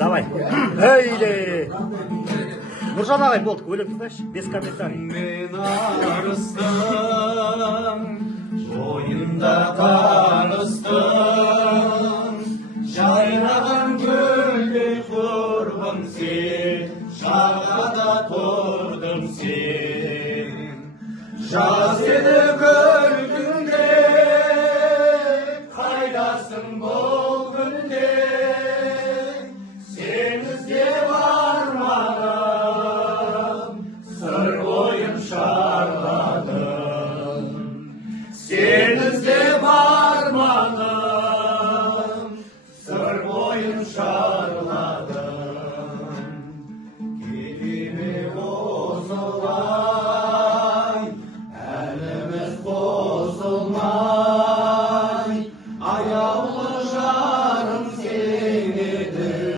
Давай. Öyle. Nurcan ağay болдық, өлең тыңдашы, без комментарий. Мен арыстым, бойымда таныстым.